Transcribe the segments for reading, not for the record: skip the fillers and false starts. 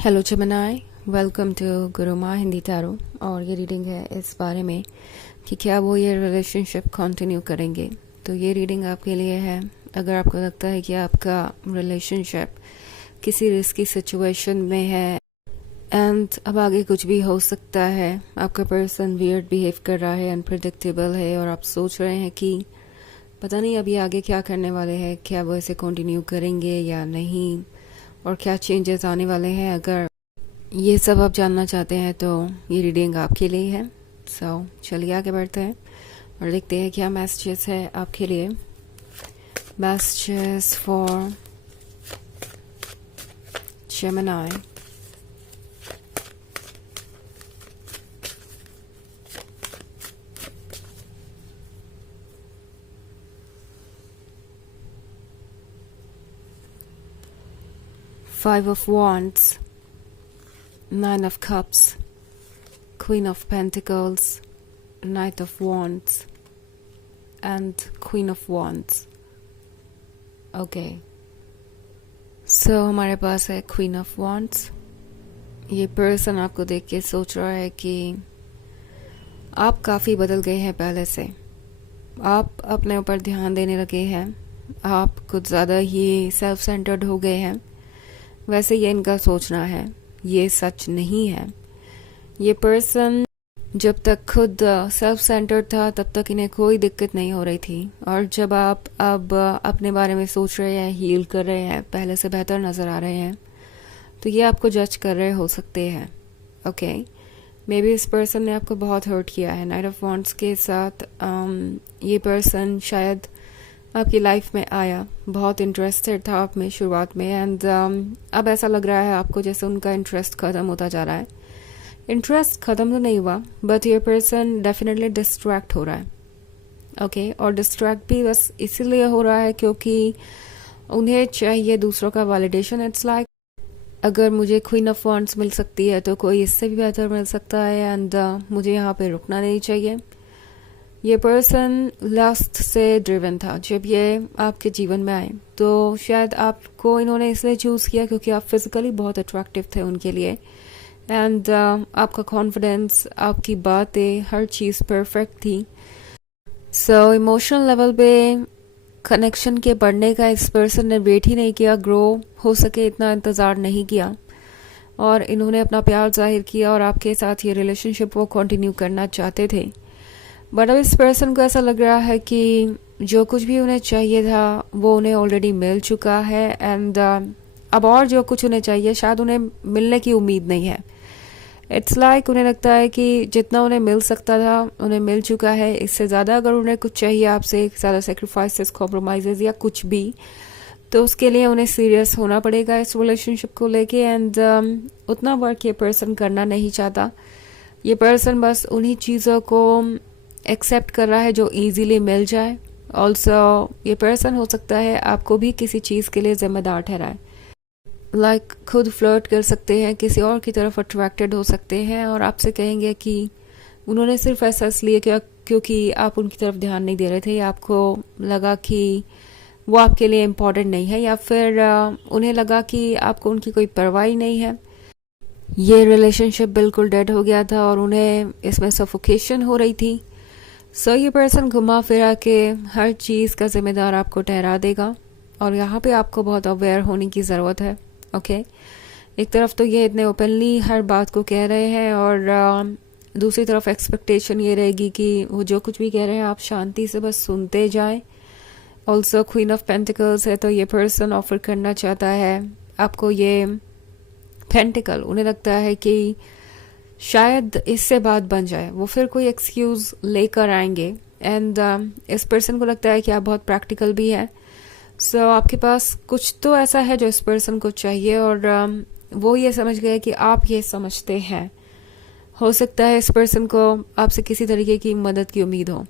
Hello जमनाई, welcome to Guruma Hindi tarot. और ये रीडिंग है इस बारे में कि क्या वो ये रिलेशनशिप कंटिन्यू करेंगे। तो ये रीडिंग आपके लिए है अगर आपको लगता है कि आपका रिलेशनशिप किसी रिस्की सिचुएशन में है एंड अब आगे कुछ भी हो सकता है। आपका पर्सन वियर्ड बिहेव कर रहा है, अनप्रिडिक्टेबल है और आप सोच रहे हैं कि पता नहीं अभी आगे क्या करने वाले हैं, क्या वो इसे कंटिन्यू करेंगे या नहीं और क्या चेंजेस आने वाले हैं। अगर ये सब आप जानना चाहते हैं तो ये रीडिंग आपके लिए है। चलिए आगे बढ़ते हैं और देखते हैं क्या मैसेजेस है आपके लिए। Messages for Gemini. Five of Wands, Nine of Cups, Queen of Pentacles, Knight of Wands and Queen of Wands. Okay, हमारे पास है क्वीन ऑफ वॉन्ड्स। ये पर्सन आपको देख के सोच रहा है कि आप काफ़ी बदल गए हैं पहले से। आप अपने ऊपर ध्यान देने लगे हैं, आप कुछ ज़्यादा ही सेल्फ सेंटर्ड हो गए हैं। वैसे ये इनका सोचना है, ये सच नहीं है। ये पर्सन जब तक खुद सेल्फ सेंटर्ड था तब तक इन्हें कोई दिक्कत नहीं हो रही थी, और जब आप अब अपने बारे में सोच रहे हैं, हील कर रहे हैं, पहले से बेहतर नज़र आ रहे हैं, तो ये आपको जज कर रहे हो सकते हैं। ओके, मे बी इस पर्सन ने आपको बहुत हर्ट किया है। नाइट ऑफ वॉन्ड्स के साथ ये पर्सन शायद आपकी लाइफ में आया, बहुत इंटरेस्टेड था आप में शुरुआत में, एंड अब ऐसा लग रहा है आपको जैसे उनका इंटरेस्ट ख़त्म होता जा रहा है। इंटरेस्ट ख़त्म तो नहीं हुआ, बट ये पर्सन डेफिनेटली डिस्ट्रैक्ट हो रहा है। ओके, और डिस्ट्रैक्ट भी बस इसीलिए हो रहा है क्योंकि उन्हें चाहिए दूसरों का वैलिडेशन। इट्स लाइक अगर मुझे क्वीन ऑफ वॉन्ड्स मिल सकती है तो कोई इससे भी बेहतर मिल सकता है, एंड मुझे यहाँ पे रुकना नहीं चाहिए। ये पर्सन लास्ट से ड्रिवन था। जब ये आपके जीवन में आए तो शायद आपको इन्होंने इसलिए चूज़ किया क्योंकि आप फिजिकली बहुत अट्रैक्टिव थे उनके लिए, एंड आपका कॉन्फिडेंस, आपकी बातें, हर चीज़ परफेक्ट थी। इमोशनल लेवल पे कनेक्शन के बढ़ने का इस पर्सन ने वेट ही नहीं किया, ग्रो हो सके इतना इंतज़ार नहीं किया, और इन्होंने अपना प्यार जाहिर किया और आपके साथ ये रिलेशनशिप वो कंटिन्यू करना चाहते थे। बट अब इस पर्सन को ऐसा लग रहा है कि जो कुछ भी उन्हें चाहिए था वो उन्हें ऑलरेडी मिल चुका है, एंड अब और जो कुछ उन्हें चाहिए शायद उन्हें मिलने की उम्मीद नहीं है। इट्स लाइक उन्हें लगता है कि जितना उन्हें मिल सकता था उन्हें मिल चुका है। इससे ज़्यादा अगर उन्हें कुछ चाहिए आपसे, ज़्यादा सेक्रीफाइसेस, कॉम्प्रोमाइज़ या कुछ भी, तो उसके लिए उन्हें सीरियस होना पड़ेगा इस रिलेशनशिप को लेके, एंड उतना वर्क ये पर्सन करना नहीं चाहता। ये पर्सन बस उन्हीं चीज़ों को एक्सेप्ट कर रहा है जो इजीली मिल जाए। ऑल्सो ये पर्सन हो सकता है आपको भी किसी चीज़ के लिए जिम्मेदार ठहराए। लाइक खुद फ्लर्ट कर सकते हैं, किसी और की तरफ अट्रैक्टेड हो सकते हैं और आपसे कहेंगे कि उन्होंने सिर्फ ऐसा इसलिए किया क्योंकि आप उनकी तरफ ध्यान नहीं दे रहे थे, या आपको लगा कि वो आपके लिए इम्पोर्टेंट नहीं है, या फिर उन्हें लगा कि आपको उनकी कोई परवाह नहीं है। ये रिलेशनशिप बिल्कुल डेड हो गया था और उन्हें इसमें सफोकेशन हो रही थी। ये पर्सन घुमा फिरा के हर चीज़ का जिम्मेदार आपको ठहरा देगा, और यहाँ पे आपको बहुत अवेयर होने की ज़रूरत है। ओके, एक तरफ तो ये इतने ओपनली हर बात को कह रहे हैं, और दूसरी तरफ एक्सपेक्टेशन ये रहेगी कि वो जो कुछ भी कह रहे हैं आप शांति से बस सुनते जाएं। ऑल्सो क्वीन ऑफ पेंटिकल्स है, तो ये पर्सन ऑफर करना चाहता है आपको ये पेंटिकल। उन्हें लगता है कि शायद इससे बात बन जाए, वो फिर कोई एक्सक्यूज़ लेकर आएंगे, एंड इस पर्सन को लगता है कि आप बहुत प्रैक्टिकल भी हैं। आपके पास कुछ तो ऐसा है जो इस पर्सन को चाहिए, और वो ये समझ गए कि आप ये समझते हैं। हो सकता है इस पर्सन को आपसे किसी तरीके की मदद की उम्मीद हो,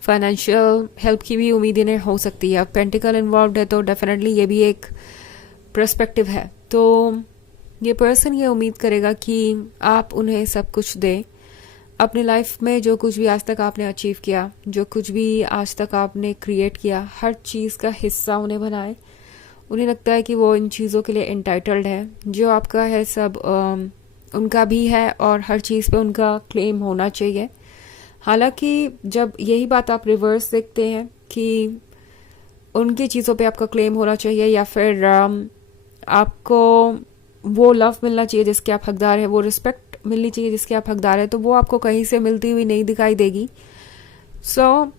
फाइनेंशियल हेल्प की भी उम्मीद इन्हें हो सकती है। अब पेंटिकल इन्वॉल्व है तो डेफिनेटली ये भी एक पर्सपेक्टिव है। तो ये पर्सन ये उम्मीद करेगा कि आप उन्हें सब कुछ दें, अपनी लाइफ में जो कुछ भी आज तक आपने अचीव किया, जो कुछ भी आज तक आपने क्रिएट किया, हर चीज़ का हिस्सा उन्हें बनाए, उन्हें लगता है कि वो इन चीज़ों के लिए इंटाइटल्ड है, जो आपका है सब उनका भी है और हर चीज़ पे उनका क्लेम होना चाहिए। हालांकि जब यही बात आप रिवर्स देखते हैं कि उनकी चीज़ों पे आपका क्लेम होना चाहिए या फिर आपको वो लव मिलना चाहिए जिसके आप हकदार हैं, वो रिस्पेक्ट मिलनी चाहिए जिसके आप हकदार हैं, तो वो आपको कहीं से मिलती हुई नहीं दिखाई देगी।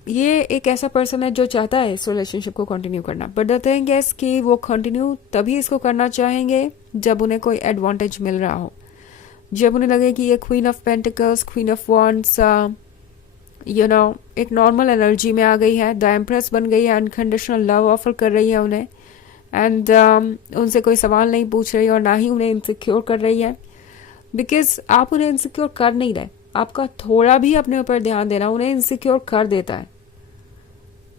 ये एक ऐसा पर्सन है जो चाहता है इस रिलेशनशिप को कंटिन्यू करना, बट द थिंग इज कि वो कंटिन्यू तभी इसको करना चाहेंगे जब उन्हें कोई एडवांटेज मिल रहा हो, जब उन्हें लगे कि ये queen of pentacles, queen of wands एक नॉर्मल एनर्जी में आ गई है, द एम्प्रेस बन गई है, अनकंडीशनल लव ऑफर कर रही है उन्हें, एंड उनसे कोई सवाल नहीं पूछ रही और ना ही उन्हें इनसिक्योर कर रही है, बिकॉज आप उन्हें इनसिक्योर कर नहीं रहे। आपका थोड़ा भी अपने ऊपर ध्यान देना उन्हें इनसिक्योर कर देता है।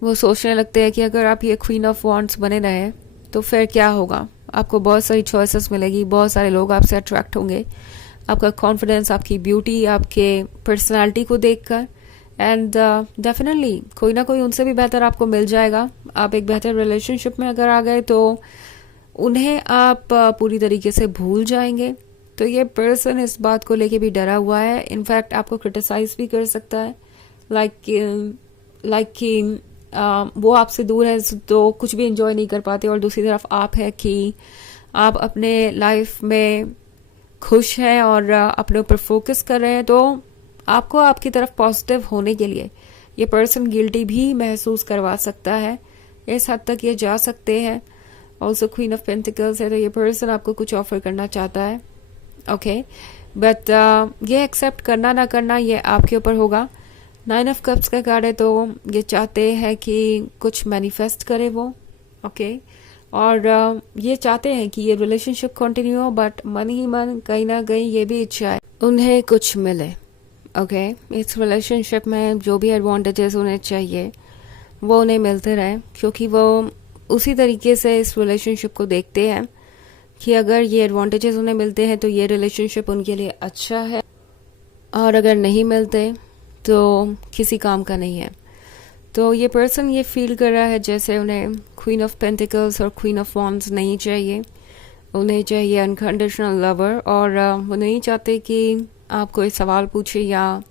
वो सोचने लगते हैं कि अगर आप ये क्वीन ऑफ वॉन्ड्स बने रहे तो फिर क्या होगा, आपको बहुत सारी चॉइसेस मिलेगी, बहुत सारे लोग आपसे अट्रैक्ट होंगे, आपका कॉन्फिडेंस, आपकी ब्यूटी, आपके पर्सनालिटी को देखकर, एंड डेफिनेटली कोई ना कोई उनसे भी बेहतर आपको मिल जाएगा। आप एक बेहतर रिलेशनशिप में अगर आ गए तो उन्हें आप पूरी तरीके से भूल जाएंगे। तो ये पर्सन इस बात को लेके भी डरा हुआ है, इनफैक्ट आपको क्रिटिसाइज भी कर सकता है, लाइक कि वो आपसे दूर है तो कुछ भी एंजॉय नहीं कर पाते, और दूसरी तरफ आप है कि आप अपने लाइफ में खुश हैं और अपने ऊपर फोकस कर रहे हैं। तो आपको आपकी तरफ पॉजिटिव होने के लिए ये पर्सन गिल्टी भी महसूस करवा सकता है, इस हद तक ये जा सकते हैं। ऑल्सो क्वीन ऑफ पेंटिकल्स है, तो ये पर्सन आपको कुछ ऑफर करना चाहता है, ओके, बट ये एक्सेप्ट करना ना करना ये आपके ऊपर होगा। 9 ऑफ कप्स का कार्ड है, तो ये चाहते हैं कि कुछ मैनिफेस्ट करे वो, ओके, और ये चाहते हैं कि ये रिलेशनशिप कंटिन्यू हो, बट मन ही मन कहीं ना कहीं ये भी इच्छा है उन्हें कुछ मिले, ओके। इस रिलेशनशिप में जो भी एडवांटेजेस उन्हें चाहिए वो उन्हें मिलते रहे, क्योंकि वो उसी तरीके से इस रिलेशनशिप को देखते हैं कि अगर ये एडवांटेजेस उन्हें मिलते हैं तो ये रिलेशनशिप उनके लिए अच्छा है, और अगर नहीं मिलते तो किसी काम का नहीं है। तो ये पर्सन ये फील कर रहा है जैसे उन्हें क्वीन ऑफ पेंटिकल्स और क्वीन ऑफ वॉन्ड्स नहीं चाहिए, उन्हें चाहिए अनकंडीशनल लवर, और वो नहीं चाहते कि आप कोई सवाल पूछे या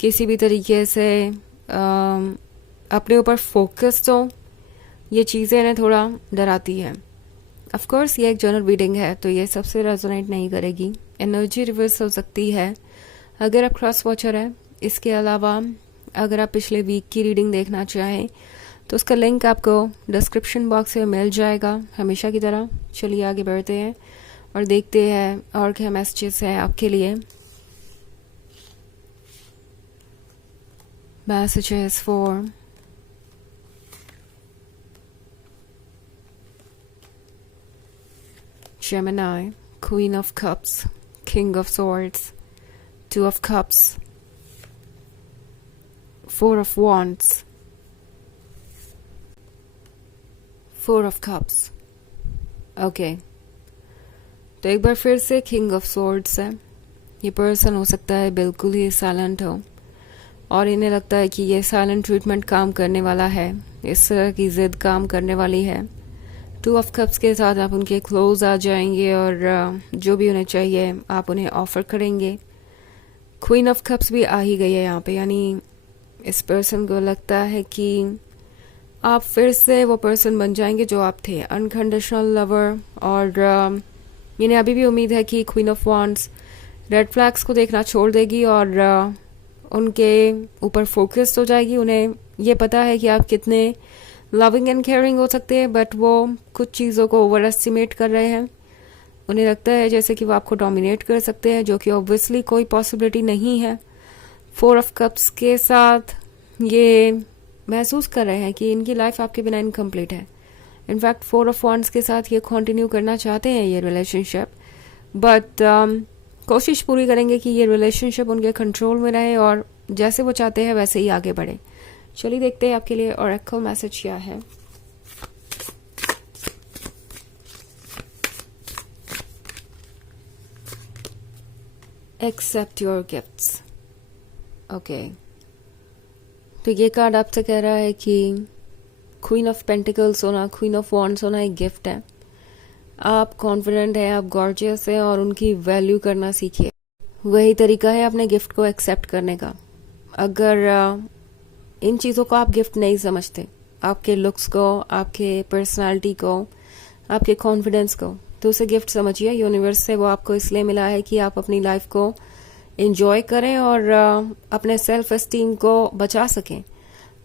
किसी भी तरीके से अपने ऊपर फोकस्ड हो। ये चीज़ें इन्हें थोड़ा डराती है। ऑफ कोर्स ये एक जनरल रीडिंग है, तो ये सबसे रेजोनेट नहीं करेगी, एनर्जी रिवर्स हो सकती है अगर आप क्रॉस वॉचर हैं। इसके अलावा अगर आप पिछले वीक की रीडिंग देखना चाहें तो उसका लिंक आपको डिस्क्रिप्शन बॉक्स में मिल जाएगा, हमेशा की तरह। चलिए आगे बढ़ते हैं और देखते हैं और क्या मैसेजेस हैं आपके लिए। Messages for Gemini, Queen of Cups, King of Swords, Two of Cups, Four of Wands, Four of Cups, okay. तो एक बार फिर से किंग ऑफ सॉर्ड्स है। ये पर्सन हो सकता है बिल्कुल ही साइलेंट हो और इन्हें लगता है कि ये साइलेंट ट्रीटमेंट काम करने वाला है, इस तरह की जिद काम करने वाली है। 2 ऑफ कप्स के साथ आप उनके क्लोज आ जाएंगे और जो भी उन्हें चाहिए आप उन्हें ऑफर करेंगे। क्वीन ऑफ कप्स भी आ ही गई है यहाँ पे, यानी इस पर्सन को लगता है कि आप फिर से वो पर्सन बन जाएंगे जो आप थे, अनकंडीशनल लवर। और इन्हें अभी भी उम्मीद है कि queen of wands red flags को देखना छोड़ देगी और उनके ऊपर फोकस्ड हो जाएगी। उन्हें ये पता है कि आप कितने लविंग एंड केयरिंग हो सकते हैं, बट वो कुछ चीज़ों को ओवर एस्टिमेट कर रहे हैं। उन्हें लगता है जैसे कि वो आपको डोमिनेट कर सकते हैं, जो कि ऑब्वियसली कोई पॉसिबिलिटी नहीं है। 4 ऑफ कप्स के साथ ये महसूस कर रहे हैं कि इनकी लाइफ आपके बिना इनकम्प्लीट है। इनफैक्ट 4 ऑफ वॉन्ड्स के साथ ये कंटिन्यू करना चाहते हैं ये रिलेशनशिप, बट कोशिश पूरी करेंगे कि ये रिलेशनशिप उनके कंट्रोल में रहे और जैसे वो चाहते हैं वैसे ही आगे बढ़े। चलिए देखते हैं आपके लिए ओरेकल मैसेज क्या है। Accept your gifts, okay. तो ये कार्ड आपसे कह रहा है कि क्वीन ऑफ पेंटिकल्स होना, क्वीन ऑफ वॉन्ड्स होना एक गिफ्ट है। आप कॉन्फिडेंट है, आप गॉर्जियस है और उनकी वैल्यू करना सीखिए। वही तरीका है अपने गिफ्ट को एक्सेप्ट करने का। अगर इन चीज़ों को आप गिफ्ट नहीं समझते, आपके लुक्स को, आपके पर्सनालिटी को, आपके कॉन्फिडेंस को, तो उसे गिफ्ट समझिए। यूनिवर्स से वो आपको इसलिए मिला है कि आप अपनी लाइफ को एंजॉय करें और अपने सेल्फ एस्टीम को बचा सकें।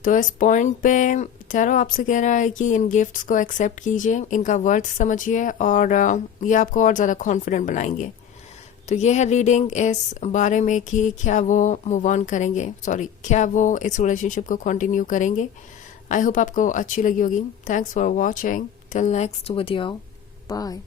तो इस पॉइंट पे टैरो आपसे कह रहा है कि इन गिफ्ट्स को एक्सेप्ट कीजिए, इनका वर्थ समझिए और ये आपको और ज़्यादा कॉन्फिडेंट बनाएंगे। तो ये है रीडिंग इस बारे में कि क्या वो मूव ऑन करेंगे, क्या वो इस रिलेशनशिप को कंटिन्यू करेंगे। आई होप आपको अच्छी लगी होगी। Thanks for watching, till next video, bye.